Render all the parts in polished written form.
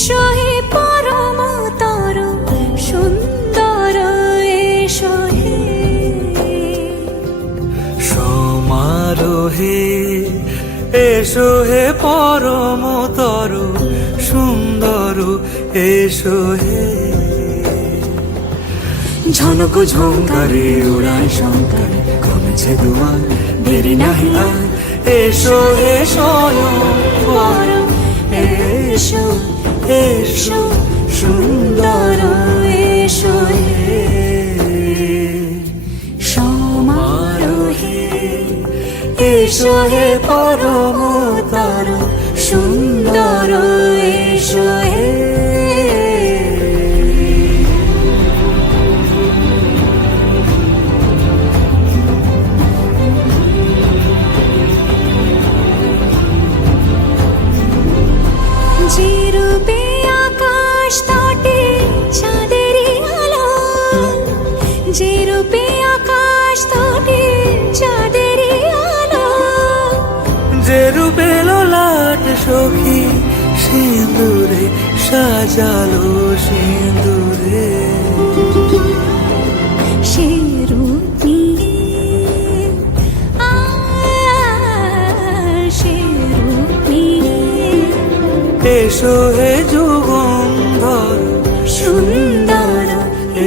এসো হে পরমতর সুন্দর এসো হে সমারোহে এসো হে পরমতর সুন্দর এসো হে ঝনক ঝঙ্কারে উড়ায় শঙ্কর কমেছে দুয়ার দেরি নাহি আর এসো হে স্বয়ং পরম এসো এসো সুন্দর এসো হে সমারোহে এসো হে পরমতর সুন্দর এসো হে যে রূপে আকাশ তটে চাঁদেরই আলো যে রূপে আকাশ তটে চাঁদেরই আলো যে রূপে ললাট সখী সিঁদুরে সাজালো সিঁদুরে সে রূপ নিয়ে সে রূপ নিয়ে এসো হে যুগন্ধর সুন্দর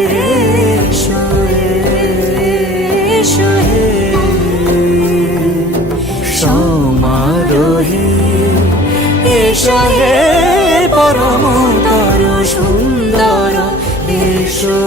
এসো এসো হে সমারোহে এসো হে পরমতর সুন্দর এসো